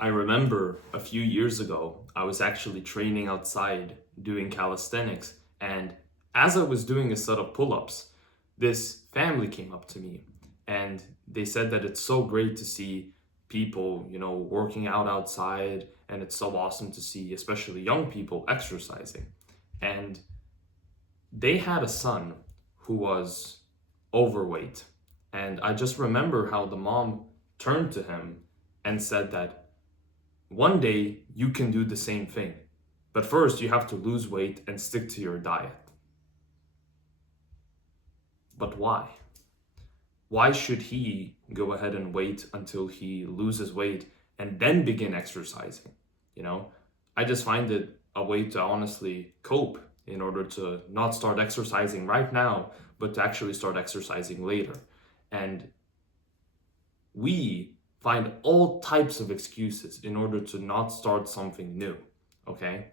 I remember a few years ago, I was actually training outside doing calisthenics, and as I was doing a set of pull ups, this family came up to me and they said that it's so great to see people, working out outside, and it's so awesome to see, especially young people, exercising. And they had a son who was overweight. And I just remember how the mom turned to him and said that one day you can do the same thing. But first, you have to lose weight and stick to your diet. But why? Why should he go ahead and wait until he loses weight and then begin exercising? You know, I just find it a way to honestly cope in order to not start exercising right now, but to actually start exercising later. And we find all types of excuses in order to not start something new, okay?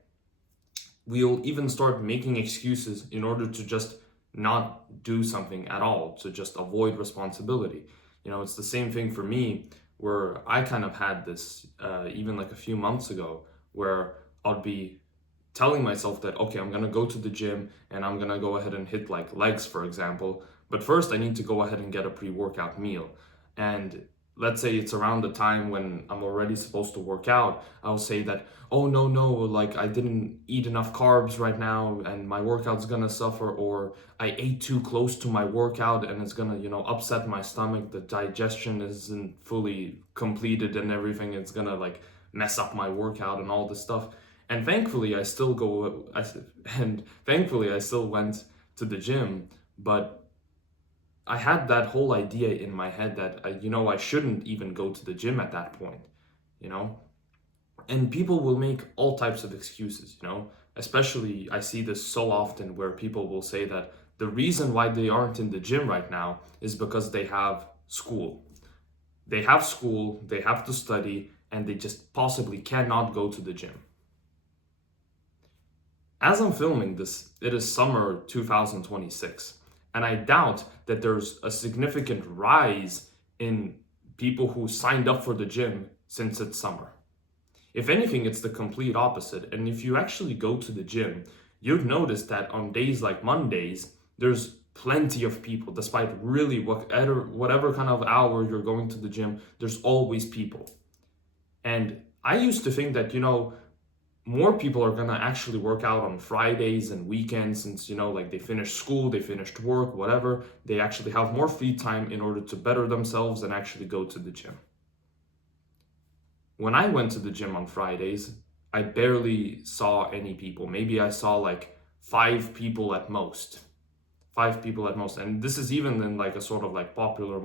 We'll even start making excuses in order to just not do something at all, to just avoid responsibility. It's the same thing for me, where I kind of had this even like a few months ago, where I'd be telling myself that, okay, I'm gonna go to the gym and I'm gonna go ahead and hit like legs, for example. But first, I need to go ahead and get a pre workout meal. And let's say it's around the time when I'm already supposed to work out, I'll say that, oh no, no, like I didn't eat enough carbs right now and my workout's gonna suffer, or I ate too close to my workout and it's gonna, upset my stomach. The digestion isn't fully completed and everything. It's gonna like mess up my workout and all this stuff. And thankfully, I still went to the gym, but I had that whole idea in my head that I shouldn't even go to the gym at that point, you know. And people will make all types of excuses, Especially I see this so often where people will say that the reason why they aren't in the gym right now is because they have school. They have school, they have to study, and they just possibly cannot go to the gym. As I'm filming this, it is summer 2026, and I doubt that there's a significant rise in people who signed up for the gym since it's summer. If anything, it's the complete opposite. And if you actually go to the gym, you'd notice that on days like Mondays, there's plenty of people, despite really whatever kind of hour you're going to the gym, there's always people. And I used to think that, more people are gonna actually work out on Fridays and weekends, since like they finished school, they finished work, whatever. They actually have more free time in order to better themselves and actually go to the gym. When I went to the gym on Fridays, I barely saw any people. Maybe I saw like five people at most. Five people at most. And this is even in like a sort of like popular,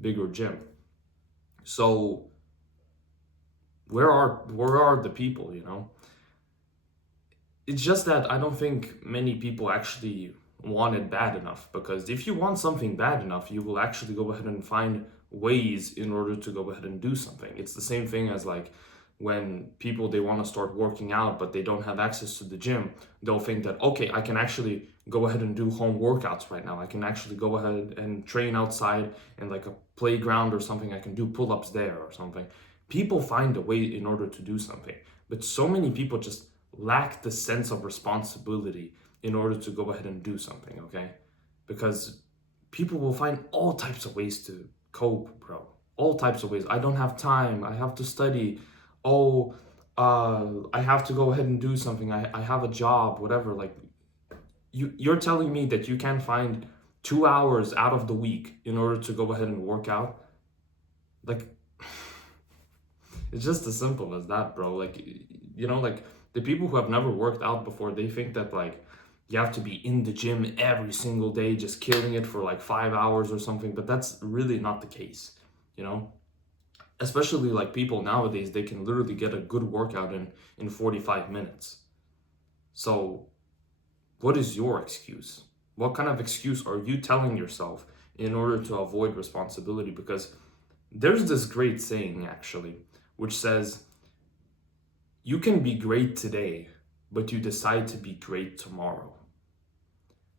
bigger gym. So where are the people? It's just that I don't think many people actually want it bad enough, because if you want something bad enough, you will actually go ahead and find ways in order to go ahead and do something. It's the same thing as like when people they want to start working out but they don't have access to the gym. They'll think that, okay, I can actually go ahead and do home workouts right now. I can actually go ahead and train outside in like a playground or something. I can do pull-ups there or something. People find a way in order to do something, but so many people just lack the sense of responsibility in order to go ahead and do something, okay? Because people will find all types of ways to cope, bro. All types of ways. I don't have time. I have to study. Oh, I have to go ahead and do something. I have a job, whatever. Like, you're telling me that you can find 2 hours out of the week in order to go ahead and work out? Like, it's just as simple as that, bro. Like, like the people who have never worked out before, they think that like you have to be in the gym every single day, just killing it for like 5 hours or something. But that's really not the case, you know? Especially like people nowadays, they can literally get a good workout in 45 minutes. So what is your excuse? What kind of excuse are you telling yourself in order to avoid responsibility? Because there's this great saying actually, which says, you can be great today, but you decide to be great tomorrow.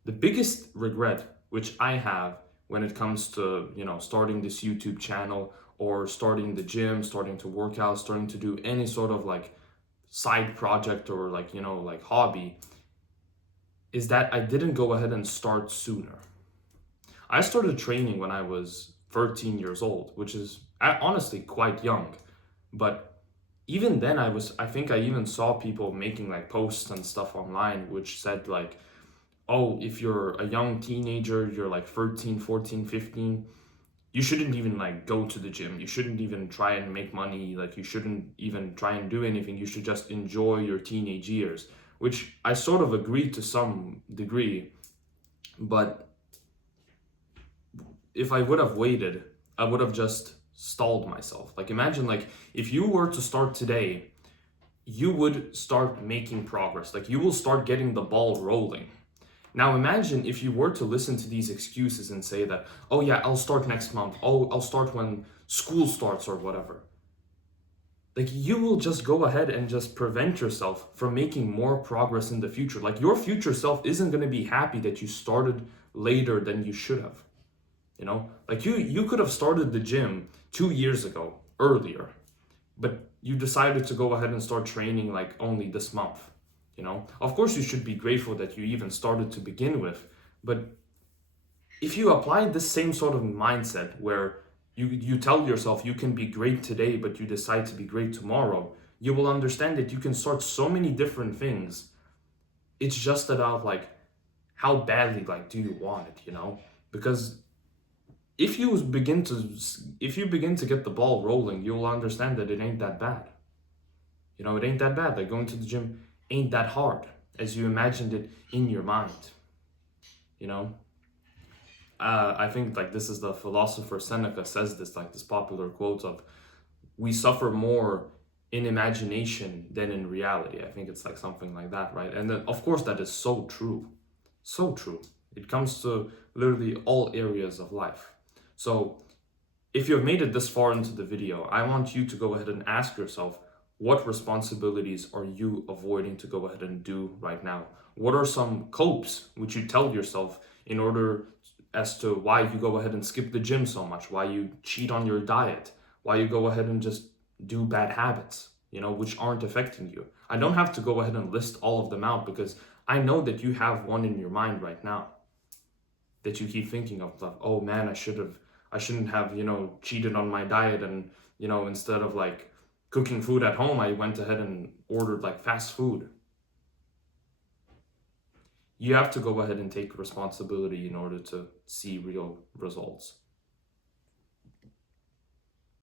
The biggest regret which I have when it comes to, starting this YouTube channel or starting the gym, starting to work out, starting to do any sort of like side project or like, like hobby, is that I didn't go ahead and start sooner. I started training when I was 13 years old, which is honestly quite young. But even then, I think I even saw people making like posts and stuff online which said like, oh, if you're a young teenager, you're like 13, 14, 15, you shouldn't even like go to the gym. You shouldn't even try and make money. Like, you shouldn't even try and do anything. You should just enjoy your teenage years, which I sort of agree to some degree. But if I would have waited, I would have just stalled myself. Like, imagine like if you were to start today, you would start making progress. Like, you will start getting the ball rolling. Now imagine if you were to listen to these excuses and say that, oh yeah, I'll start next month. Oh, I'll start when school starts or whatever. Like, you will just go ahead and just prevent yourself from making more progress in the future. Like, your future self isn't going to be happy that you started later than you should have. Like, you could have started the gym 2 years ago, earlier, but you decided to go ahead and start training like only this month. Of course you should be grateful that you even started to begin with, but if you apply this same sort of mindset where you tell yourself you can be great today but you decide to be great tomorrow, you will understand that you can start so many different things. It's just about like how badly like do you want it. Because if you begin to get the ball rolling, you'll understand that it ain't that bad. It ain't that bad. Like, going to the gym ain't that hard as you imagined it in your mind. You know, I think like this is the philosopher Seneca says this, like this popular quote of, "We suffer more in imagination than in reality." I think it's like something like that, right? And then, of course, that is so true, so true. It comes to literally all areas of life. So, if you've made it this far into the video, I want you to go ahead and ask yourself, what responsibilities are you avoiding to go ahead and do right now? What are some copes which you tell yourself in order as to why you go ahead and skip the gym so much, why you cheat on your diet, why you go ahead and just do bad habits, which aren't affecting you? I don't have to go ahead and list all of them out because I know that you have one in your mind right now that you keep thinking of, like, oh man, I shouldn't have, cheated on my diet and, instead of like cooking food at home, I went ahead and ordered like fast food. You have to go ahead and take responsibility in order to see real results.